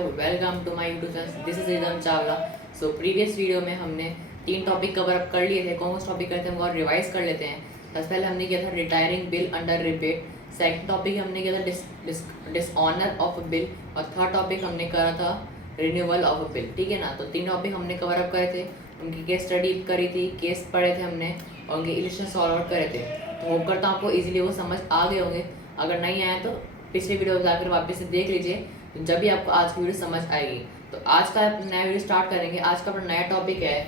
Welcome to my YouTube channel. This is Ridham Chawla. So previous video में हमने 3 topic cover up कर लिए थे। कौन से टॉपिक करते हैं हम और रिवाइज कर लेते हैं। सबसे पहले हमने किया था retiring bill under rebate. Second topic हमने किया था डिसऑनर ऑफ अ बिल। और थर्ड टॉपिक हमने करा था रिन्यूअल ऑफ अ बिल। ठीक है ना। तो 3 टॉपिक हमने कवर अप करे थे, उनकी केस स्टडी करी थी, केस पढ़े थे हमने और उनके इल्यूस्ट्रेशन सॉल्व आउट करे थे। तो होप करता हूँ आपको इजीली वो समझ आ गए होंगे। अगर नहीं आया तो पिछले वीडियो जाकर वापस से देख लीजिए, तो जब भी आपको आज की वीडियो समझ आएगी। तो आज का नया वीडियो स्टार्ट करेंगे। आज का अपना नया टॉपिक है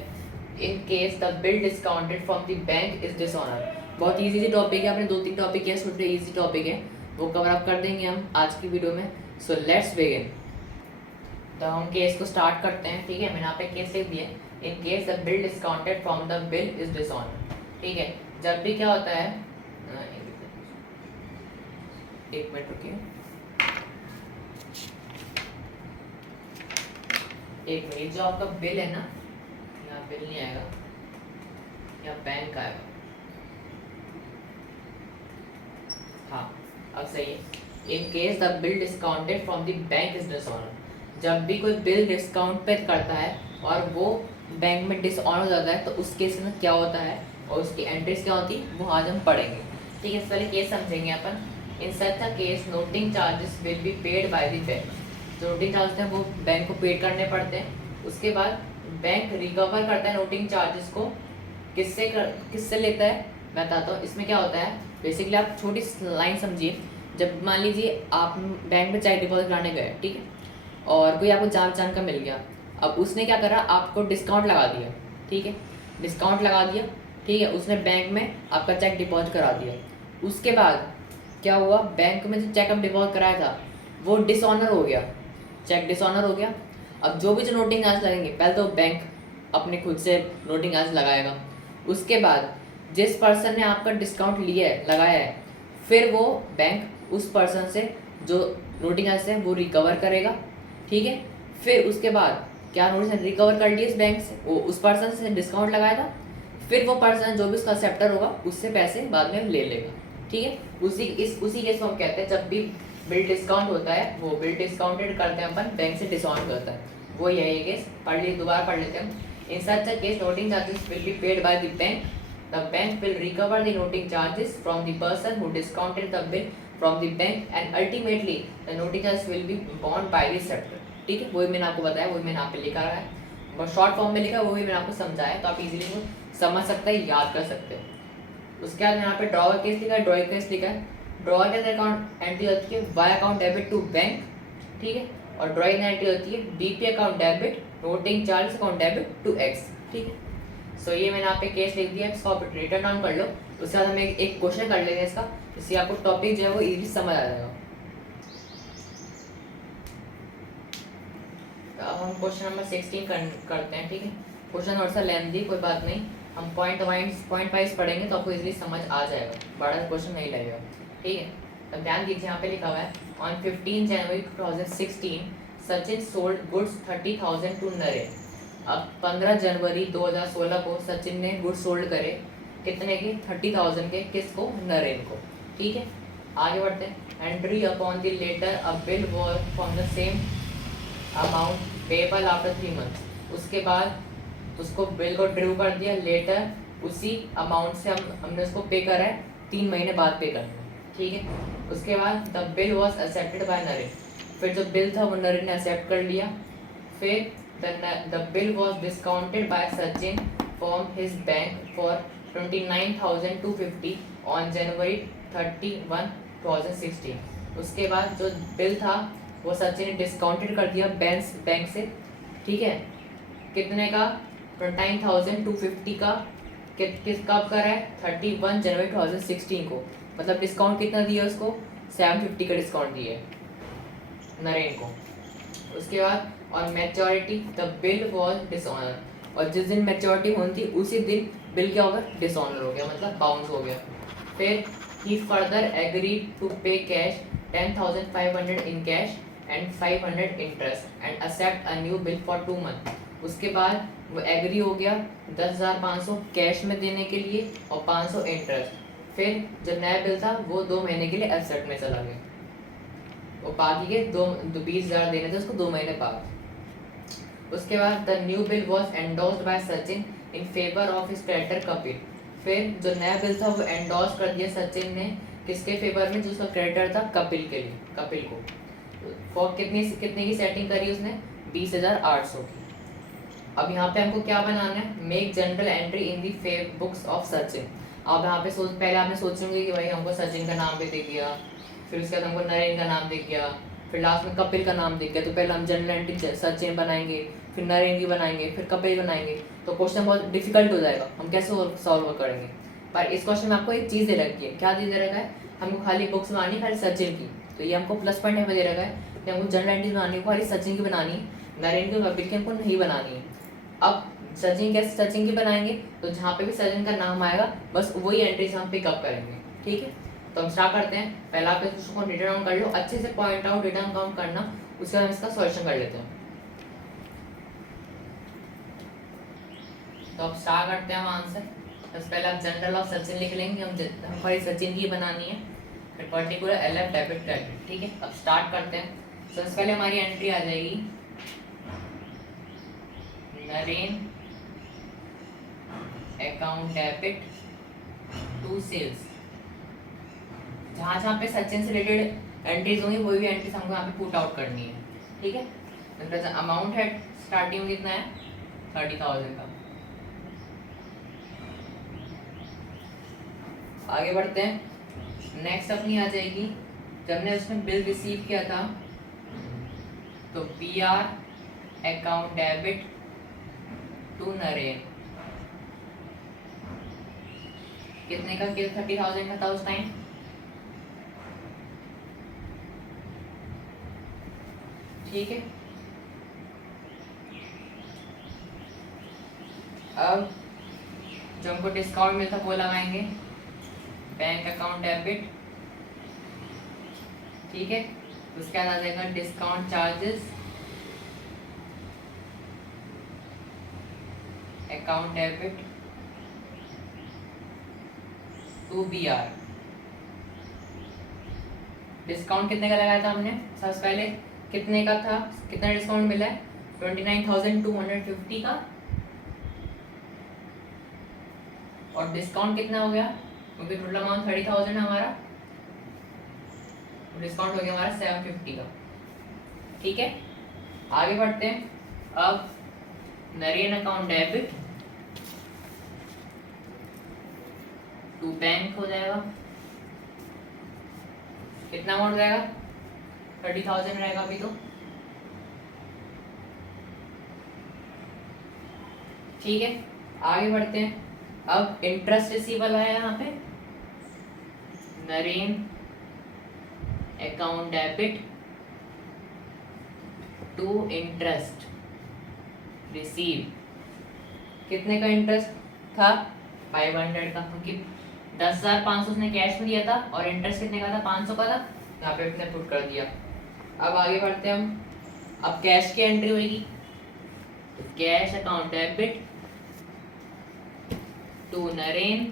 in case the bill discounted from the bank is dishonour. बहुत इजी टॉपिक है, आपने 2-3 टॉपिक है, छोटे इजी टॉपिक है, वो कवर अप कर देंगे हम आज की वीडियो में। So let's begin. तो हम केस को स्टार्ट करते हैं। ठीक है, मैंने यहाँ पे केस लिख दिया, in case the bill discounted from the bill is dishonour. ठीक है, जब भी क्या होता है, एक मिनट रुकिए, एक मिनट। जो आपका बिल है ना, यहाँ बिल नहीं आएगा, यहाँ बैंक आएगा। हाँ, अब सही है। In case the bill discounted from the bank is dishonour. जब भी कोई बिल डिस्काउंट पे करता है और वो बैंक में डिसऑनर हो जाता है, तो उस केस में क्या होता है और उसकी एंट्रीज क्या होती है वो आज हम पढ़ेंगे। ठीक है, इस पहले केस समझेंगे अपन। In such a case noting charges will be paid by the bank. जो नोटिंग चार्जेस हैं वो बैंक को पेड करने पड़ते हैं। उसके बाद बैंक रिकवर करता है नोटिंग चार्जेस को। किससे लेता है मैं बताता हूँ। इसमें क्या होता है, बेसिकली आप छोटी लाइन समझिए। जब मान लीजिए आप बैंक में चेक डिपॉजिट कराने गए, ठीक है, और कोई आपको जान का मिल गया। अब उसने क्या करा, आपको डिस्काउंट लगा दिया। ठीक है, डिस्काउंट लगा दिया, ठीक है, उसने बैंक में आपका चेक डिपॉजिट करा दिया। उसके बाद क्या हुआ, बैंक में जो चेक आप डिपॉजिट कराया था वो डिसऑनर हो गया, चेक डिसऑनर हो गया। अब जो नोटिंग चार्ज लगेंगे, पहले तो बैंक अपने खुद से नोटिंग चार्ज लगाएगा। उसके बाद जिस पर्सन ने आपका डिस्काउंट लिया है, लगाया है, फिर वो बैंक उस पर्सन से जो नोटिंग चार्ज है वो रिकवर करेगा। ठीक है, फिर उसके बाद क्या नोटिस रिकवर कर लिया इस बैंक से, वो उस पर्सन से डिस्काउंट लगाया था, फिर वो पर्सन जो भी उसका एक्सेप्टर होगा उससे पैसे बाद में ले लेगा। ठीक है, उसी केस को हम कहते हैं जब भी बिल डिस्काउंट होता है, वो बिल डिस्काउंटेड करते हैं अपन, बैंक से डिस्काउंट करता है, वो यही केस। पढ़ लिए, दोबारा पढ़ लेते हैं। In such a case noting charges will be paid by the bank. The bank will recover the noting charges from the person who discounted the bill from the bank and ultimately the noting charges will be bond by the acceptor. ठीक है, वही मैंने आपको बताया, वही मैंने यहाँ पे लिखा रहा है, बस शॉर्ट फॉर्म में लिखा है, वही मैंने आपको समझाया, तो आप इजीली वो समझ सकते हैं, याद कर सकते हैं। उसके बाद यहाँ पे ड्रॉ केस लिखा है, ड्रॉइंग केस लिखा है। ड्रॉ केस अकाउंट एंट्री होती है Y account debit to bank. ठीक है, और ड्रॉइंग एंट्री होती है BP account debit noting charge account debit to X. ठीक है, सो ये मैंने यहाँ पे केस लिख दिया, इसको आप रिटर्न डाउन कर लो। उसके बाद हम एक क्वेश्चन कर लेंगे इसका, जिससे आपको टॉपिक जो है वो इजीली समझ आ जाएगा। अब हम क्वेश्चन नंबर 16 करते हैं। ठीक है, क्वेश्चन थोड़ा सा लेंथी, कोई बात नहीं, हम पॉइंट वाइज पढ़ेंगे तो आपको इजीली समझ आ जाएगा, बड़ा क्वेश्चन नहीं लगेगा। ठीक है, अब ध्यान दीजिए, यहाँ पे लिखा हुआ है on 15 January 2016 Sachin sold goods 30,000 to Naren. अब 15 जनवरी 2016 को सचिन ने गुड्स सोल्ड करे, कितने के, 30,000 के, किसको, नरेन को। ठीक है, आगे बढ़ते हैं। Entry upon the latter a bill war from the same amount payable after 3 month. उसके बाद उसको बिल को ड्रू कर दिया, लेटर उसी अमाउंट से हमने उसको पे करा है, 3 महीने बाद पे करना है। ठीक है, उसके बाद the bill was accepted by Naren. फिर जो बिल था वो नरेन ने एक्सेप्ट कर लिया। फिर the bill was discounted by Sachin from his bank for 29,250 on January 31, 2016। उसके बाद जो बिल था वो सचिन ने डिस्काउंटेड कर दिया बैंक से। ठीक है, कितने का, 29,250 का, किस कब करा है, 31 जनवरी 2016 को। मतलब डिस्काउंट कितना दिया उसको, 750 का डिस्काउंट दिया है नरेन को। उसके बाद और maturity the bill was dishonour, और जिस दिन मैच्योरिटी होनी थी उसी दिन बिल क्या होगा, डिसऑनर हो गया, मतलब बाउंस हो गया। फिर he further agreed to pay cash 10,500 in cash and 500 interest and accept a new bill for 2 month. उसके बाद वो एग्री हो गया 10,500 कैश में देने के लिए और 500 इंटरेस्ट। फिर जो नया बिल था वो 2 महीने के लिए एक्सेप्ट में चला गया। वो बाकी के 20,000 देने थे उसको 2 महीने बाद। उसके बाद the new bill was endorsed by Sachin in favour of his creditor Kapil. फिर जो नया बिल था वो एंडोर्स कर दिया सचिन ने किसके फेवर में, जो उसका क्रेडिटर था कपिल के लिए, कपिल को। फॉर कितने की सेटिंग करी उसने, 20,800 की। अब यहाँ पे हमको क्या बनाना है, make journal entry in the few books of Sachin. अब यहाँ पे पहले आपने सोचेंगे कि भाई हमको सचिन का नाम भी दिख गया, फिर उसके बाद हमको नरेन का नाम दिख गया, फिर लास्ट में कपिल का नाम दिख गया। तो पहले हम जनरल एंट्री सचिन बनाएंगे, फिर नरेन की बनाएंगे, फिर कपिल बनाएंगे, तो क्वेश्चन बहुत डिफिकल्ट हो जाएगा, हम कैसे सॉल्व करेंगे। पर इस क्वेश्चन में आपको एक चीज़ दे रखी है, क्या चीज़ दे रखा है, हमको खाली बुक्स बनानी खाली सचिन की, तो ये हमको प्लस पॉइंट में दे रखा है कि हमको जनरल एंट्री बनानी है खाली सचिन की बनानी है, नरेन की कपिल की हमको नहीं बनानी है। अब सचिन कैसे सचिन की बनाएंगे, तो जहाँ पे भी सचिन का नाम आएगा बस वही एंट्रीज हम पिकअप करेंगे, ठीक है। तो हम स्टार्ट करते हैं, पहले आप इसको रिटर्न डाउन कर लो, अच्छे से पॉइंट आउट रिटर्न काउंट करना, उसके बाद हम इसका सॉल्यूशन कर लेते हैं। तो अब स्टार्ट करते हैं हम आंसर। सबसे पहले आप जनरल ऑफ सचिन लिख लेंगे, हम हमारी सचिन की बनानी है, फिर पर्टिकुलर LF डेबिट क्रेडिट, ठीक है। अब स्टार्ट करते हैं। सबसे पहले हमारी एंट्री आ जाएगी Naren account debit to sales. जहाँ जहाँ पे सचिन से रिलेटेड एंट्रीज होंगी वही भी एंट्रीज हमको यहाँ पे पुट आउट करनी है, ठीक है। अमाउंट है स्टार्टिंग में कितना है, 30,000 का। आगे बढ़ते हैं, नेक्स्ट अपनी आ जाएगी, जब हमने उसमें बिल रिसीव किया था तो PR account debit to Naren, कितने का, 30,000 का था उस टाइम। ठीक है, अब जो हमको डिस्काउंट मिलता वो लगाएंगे बैंक अकाउंट डेबिट, ठीक है। उसके बाद आ जाएगा discount charges account debit to BR। Discount कितने का लगाया था हमने, सबसे पहले कितने का था, कितना डिस्काउंट मिला है, 29,250 का, और डिस्काउंट कितना हो गया, क्योंकि टोटल अमाउंट 30,000 है हमारा, डिस्काउंट हो गया हमारा 750 का, ठीक है। आगे बढ़ते हैं, अब Naren account debit to bank हो जाएगा, कितना अमाउंट रहेगा, 30,000 रहेगा अभी तो, ठीक है। आगे बढ़ते हैं, अब इंटरेस्ट रिसीवेबल है यहाँ पे, Naren account debit to interest receive, कितने का इंटरेस्ट था, 500 का, क्योंकि 10,500 उसने कैश में दिया था और इंटरेस्ट कितने का था, 500 का था, यहाँ पे उसने पुट कर दिया। अब आगे बढ़ते हैं हम, अब कैश की एंट्री होगी, तो cash account debit to Naren,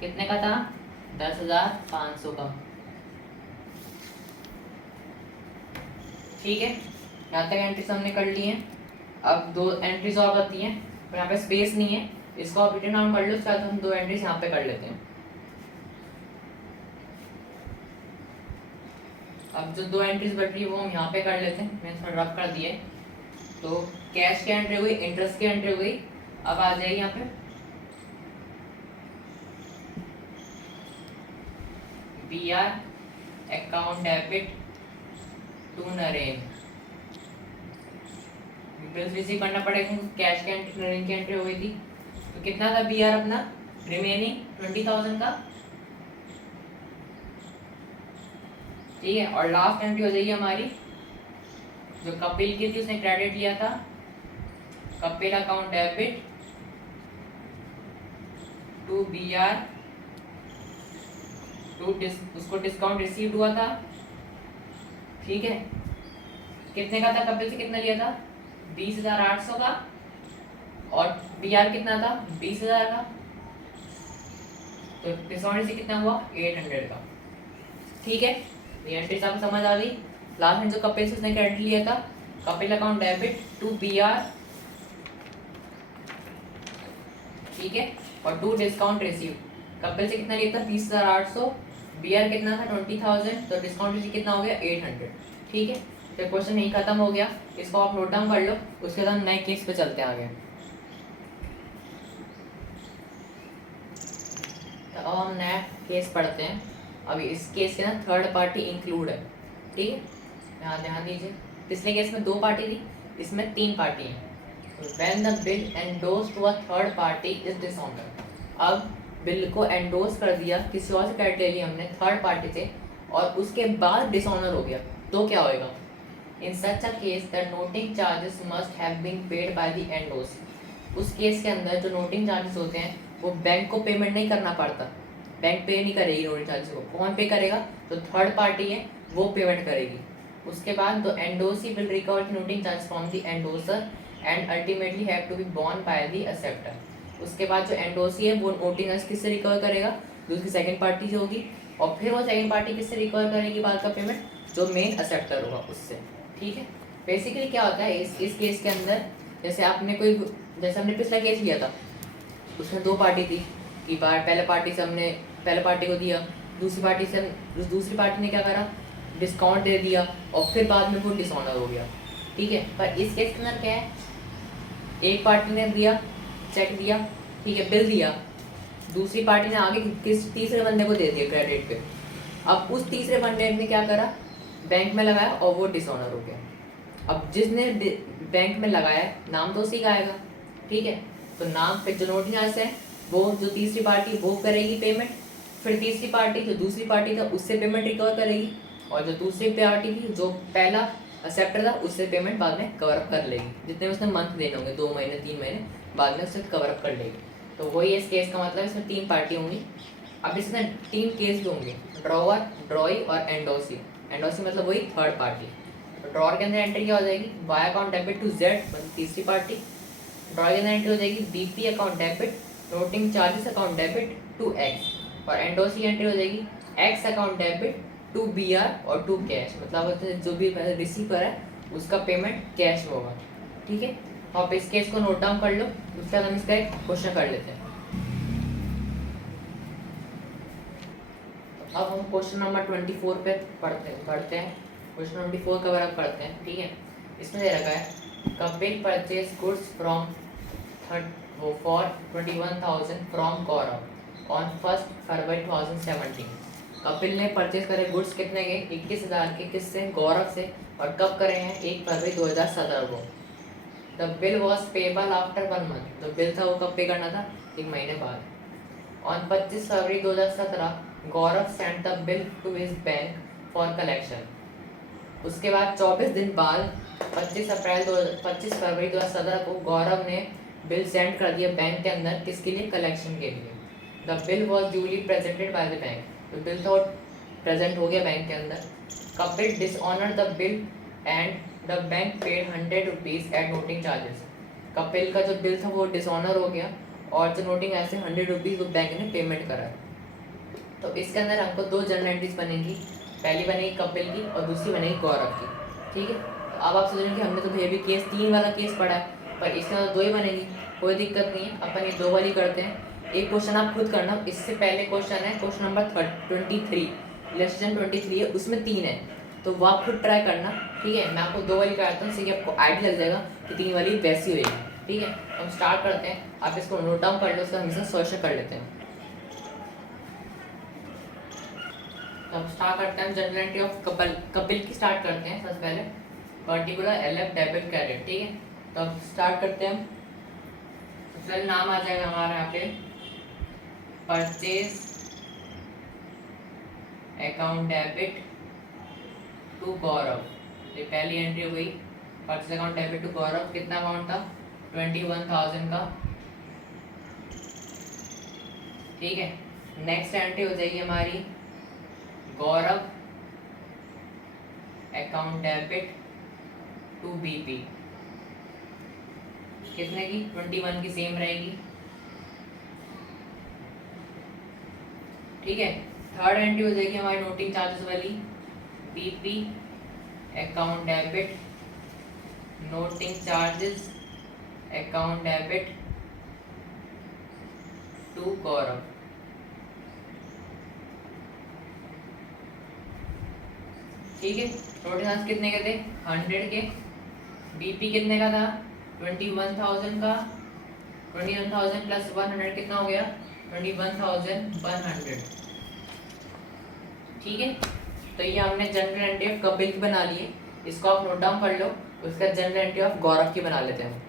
कितने का था, 10,500 का, ठीक है। यहाँ तक एंट्रीज हमने कर ली हैं। अब 2 एंट्रीज और बची हैं, तो यहाँ पे स्पेस नहीं है, इसको आप रिटर्न डाउन कर लो, उसके बाद हम 2 एंट्रीज यहाँ पे कर लेते हैं। अब जो 2 एंट्रीज बच रही है वो हम यहाँ पे कर लेते हैं, मैंने इसमें रफ कर दिए। तो कैश की एंट्री हुई, इंटरेस्ट की एंट्री हुई, अब आ जाएगी यहाँ पे BR account debit to Naren, bill receive करना पड़ेगा, कैश की एंट्री नरेन की एंट्री हो गई थी, तो कितना था BR अपना रिमेनिंग 20,000 का, ठीक है। और लास्ट एंट्री हो जाएगी हमारी जो कपिल की थी, उसने क्रेडिट लिया था, Kapil account debit to BR टू उसको डिस्काउंट रिसीव हुआ था, ठीक है। कितने का था, कपिल से कितना लिया था, 20,800 का, और BR कितना था, 20,000 का, तो डिस्काउंट से कितना हुआ, 800 का, ठीक है। ये एंट्रीज आपको समझ आ गई। लास्ट में जो कपिल से उसने क्रेडिट लिया था, Kapil account debit to B R, ठीक है, और टू डिस्काउंट रिसीव। कपिल से कितना लिया था 20,800, बी आर कितना था 20,000, तो डिस्काउंट रिसीव कितना हो गया 800, ठीक है। तो क्वेश्चन यही खत्म हो गया, इसको आप नोट डाउन कर लो, उसके बाद हम नए केस पे चलते हैं आगे। तो अब हम नया केस पढ़ते हैं। अभी इस केस के ना थर्ड पार्टी इंक्लूड है, ठीक है, यहाँ ध्यान दीजिए। पिछले केस में 2 पार्टी थी, इसमें 3 पार्टी है। When the bill endorsed to a third party is dishonored, अब बिल को एंडोर्स कर दिया किसी और से क्रेडिट ले लिया हमने थर्ड पार्टी से, और उसके बाद डिसऑनर हो गया, तो क्या होएगा? In such a case the noting charges must have been paid by the endorse. उस केस के अंदर जो नोटिंग चार्जेस होते हैं वो बैंक को पेमेंट नहीं करना पड़ता, बैंक पे नहीं करेगी नोटिंग चार्जेस को, कौन पे करेगा? तो थर्ड पार्टी है वो पेमेंट करेगी। उसके बाद the endorsee will recover the noting charge from the endorser and ultimately have to be borne by the acceptor. उसके बाद जो एंडोर्सी है वो नोटिंग चार्ज किससे रिकवर करेगा? जो उसकी सेकंड पार्टी से होगी, और फिर वो सेकंड पार्टी किससे रिकवर करेगी बाद का पेमेंट? जो मेन एक्सेप्टर होगा उससे, ठीक है। बेसिकली क्या होता है इस केस के अंदर, जैसे हमने पिछला केस लिया था, उसमें 2 पार्टी थी कि पहले पार्टी से हमने पहले पार्टी को दिया, दूसरी पार्टी ने क्या करा? डिस्काउंट दे दिया, और फिर बाद में वो डिसऑनर हो गया, ठीक है। पर इस केस के अंदर क्या है, एक पार्टी ने दिया, चेक दिया, ठीक है, बिल दिया, दूसरी पार्टी ने आगे किस तीसरे बंदे को दे दिया क्रेडिट पे। अब उस तीसरे बंदे ने क्या करा? बैंक में लगाया और वो डिसऑनर हो गया। अब जिसने बैंक में लगाया नाम तो उसी का आएगा, ठीक है। तो नाम पे जो नोटिंग चार्ज है वो जो तीसरी पार्टी वो करेगी पेमेंट, फिर तीसरी पार्टी जो दूसरी पार्टी था उससे पेमेंट रिकवर करेगी, और जो दूसरी पार्टी थी जो पहला एक्सेप्टर था उससे पेमेंट बाद में कवर अप कर लेगी, जितने उसने मंथ देने होंगे 2 महीने 3 महीने बाद में उससे कवर अप कर लेगी। तो वही इस केस का मतलब, इसमें 3 पार्टी होंगी। अब इसमें 3 केस भी होंगे, ड्रॉवर, ड्रॉई और एंडोसी। एंडोसी मतलब वही थर्ड पार्टी। तो ड्रॉवर के अंदर एंट्री क्या हो जाएगी? Y account debit to Z, मतलब तीसरी पार्टी। ड्रॉई के अंदर एंट्री हो जाएगी BP account debit, noting charges account debit to X, और एंडोसी एंट्री हो जाएगी X account debit to B R और टू कैश, मतलब जो भी पैसे रिसीव करा है उसका पेमेंट कैश में होगा, ठीक है। तो आप इस केस को नोट डाउन कर लो, उसके बाद हम इसका एक क्वेश्चन कर लेते हैं। अब हम क्वेश्चन नंबर 24 पे पढ़ते हैं। क्वेश्चन नंबर 24 कवर अप करते हैं, ठीक है। इसमें दे रखा है Kapil purchase goods from for 21,000 from Gaurav on 1 फरवरी 2017। कपिल ने परचेज करे गुड्स कितने के? 21,000 के, किससे? गौरव से, और कब करे हैं? 1 फरवरी 2017 को। The bill was payable after 1 month, जो बिल था वो कब पे करना था? 1 महीने बाद। On 25 February 2017 Gaurav send the bill to his bank for collection. उसके बाद 24 दिन बाद 25 फरवरी 2017 को गौरव ने बिल सेंड कर दिया बैंक के अंदर, किसके लिए? कलेक्शन के लिए। The bill was duly presented by the bank, तो बिल तो प्रेजेंट हो गया बैंक के अंदर। Kapil dishonour the bill and the bank paid 100 rupees at noting charges. Kapil का जो बिल था वो डिसऑनर हो गया, और जो नोटिंग ऐसे 100 रुपीज़ वो बैंक ने पेमेंट करा। तो इसके अंदर हमको 2 जर्नल एंट्रीज बनेंगी, पहली बनेगी कपिल की और दूसरी बनेगी गौरव की, ठीक है। तो अब आप सोच रहे हैं कि हमने तो भैया भी केस 3 वाला केस पढ़ा है, पर इसके अंदर 2 ही बनेगी, कोई दिक्कत नहीं है, अपन ये 2 वाली करते हैं। एक क्वेश्चन आप खुद करना, इससे पहले क्वेश्चन है क्वेश्चन नंबर 23, इलेक्शन 23 है, उसमें 3 है, तो वो आप खुद ट्राई करना, ठीक है। मैं आपको 2 वाली कराता हूँ, इससे आपको आइडिया लग जाएगा कि 3 वाली वैसी होगी, ठीक है। तो हम स्टार्ट करते हैं, आप इसको नोट डाउन कर लो, उसका हम सॉल्यूशन कर लेते हैं। तो हम स्टार्ट करते हैं जनरल एंट्री ऑफ कपिल की स्टार्ट करते हैं। सबसे पहले पर्टिकुलर एलएफ डेबिट क्रेडिट, ठीक है। तो अब स्टार्ट करते हैं हम। सबसे पहले नाम आ जाएगा हमारा यहाँ पे परचेज अकाउंट डेबिट टू गौरव, ये पहली एंट्री हो गई। परचेज अकाउंट डेबिट टू गौरव, कितना अमाउंट था? 21,000 का, ठीक है। नेक्स्ट एंट्री हो जाएगी हमारी गौरव अकाउंट डेबिट टू बीपी, कितने की? 21 की, सेम रहेगी, ठीक है। थर्ड एंट्री हो जाएगी हमारी नोटिंग चार्जेस वाली, BP account debit, noting charges account debit to Gaurav. ठीक है, टोटल चार्ज कितने के थे 100 के, BP कितने का था 21,000 का, 21,000 प्लस 100 कितना हो गया 21,100। ठीक है, तो ये हमने जनरल एंट्री ऑफ कपिल की बना ली है, इसको आप नोट डाउन कर लो। उसका जनरल एंट्री ऑफ गौरव की बना लेते हैं।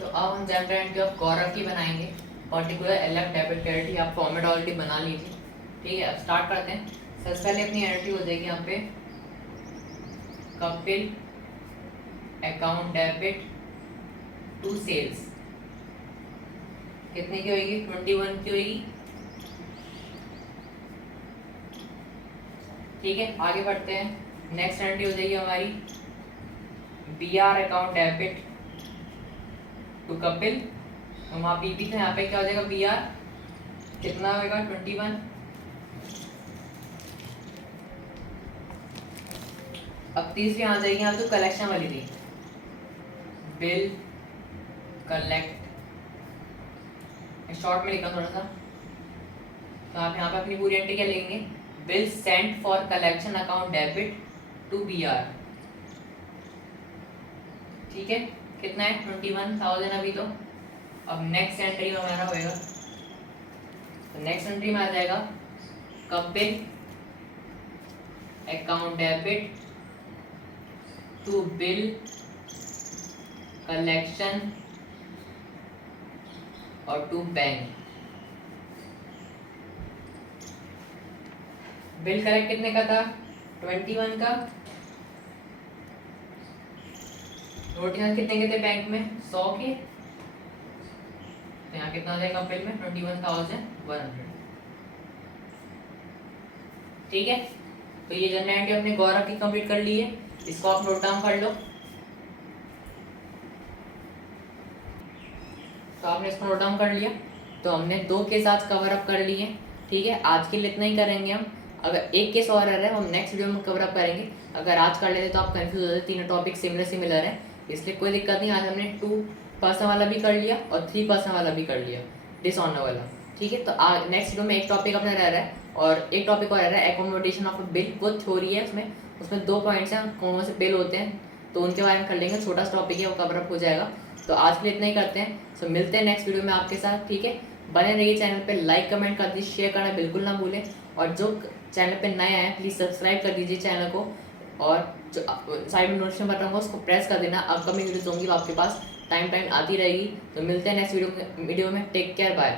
तो अब हम जनरल एंट्री ऑफ गौरव की बनाएंगे। पर्टिकुलर एलएफ डेबिट क्रेडिट आप फॉर्मेट ऑलरेडी बना लीजिए। ठीक है, अब स्टार्ट करते हैं। सबसे पहले अपनी एंट्री हो जाएगी यहाँ पे Kapil account debit to sales, कितने की होगी 21 की होगी। ठीक है, आगे बढ़ते हैं। नेक्स्ट एंट्री हो जाएगी हमारी BR account debit to Kapil, तो वहाँ बीपी था, यहाँ पे क्या हो जाएगा BR कितना होगा 21। अब तीसरी आ जाएगी यहाँ तो कलेक्शन वाली थी, बिल कलेक्ट, शॉर्ट में लिखा थोड़ा सा, तो आप यहाँ पे अपनी पूरी एंट्री क्या लिखेंगे bill sent for collection account debit to BR। ठीक है, कितना है 21,000 अभी तो। अब नेक्स्ट एंट्री हमारा होएगा, तो नेक्स्ट एंट्री में आ जाएगा Kapil account debit to bill collection और टू बैंक। बिल कलेक्ट कितने का था 21 का, नोटिस कितने के थे बैंक में 100 के, तो यहाँ कितना हो जाएगा बिल में 21,100। ठीक है, तो ये जनरल एंट्री अपने गौरव की कंप्लीट कर ली है, इसको आप नोट डाउन कर लो। तो आपने इसको नोट डाउन कर लिया, तो हमने 2 केस आज कवर अप कर लिए। ठीक है, आज के लिए इतना ही करेंगे हम। अगर एक केस और रह रहा है हम नेक्स्ट वीडियो में कवर अप करेंगे। अगर आज कर लेते तो आप कंफ्यूज हो जाते, तीनों टॉपिक सिमिलर है, इसलिए कोई दिक्कत नहीं। आज हमने 2% वाला भी कर लिया और 3% वाला भी कर लिया, डिसऑनर वाला। ठीक है, तो नेक्स्ट वीडियो में एक टॉपिक अपना रह रहा है और एक टॉपिक और रह रहा है एकोमोडेशन ऑफ अ बिल। वो थ्योरी है, उसमें 2 पॉइंट्स हैं, कौन से बिल होते हैं, तो उनके बारे में कर लेंगे। छोटा सा टॉपिक है, वो कवर अप हो जाएगा। तो आज के लिए इतना ही करते हैं। सो मिलते हैं नेक्स्ट वीडियो में आपके साथ। ठीक है, बने रहिए चैनल पे, लाइक कमेंट कर दीजिए, शेयर करना बिल्कुल ना भूलें, और जो चैनल पे नए आए प्लीज़ सब्सक्राइब कर दीजिए चैनल को, और जो साइड में नोटिफिकेशन बटन होगा उसको प्रेस कर देना। अपकमिंग वीडियोस होंगी वो आपके पास टाइम आती रहेगी। तो मिलते हैं नेक्स्ट वीडियो में। Take care, bye.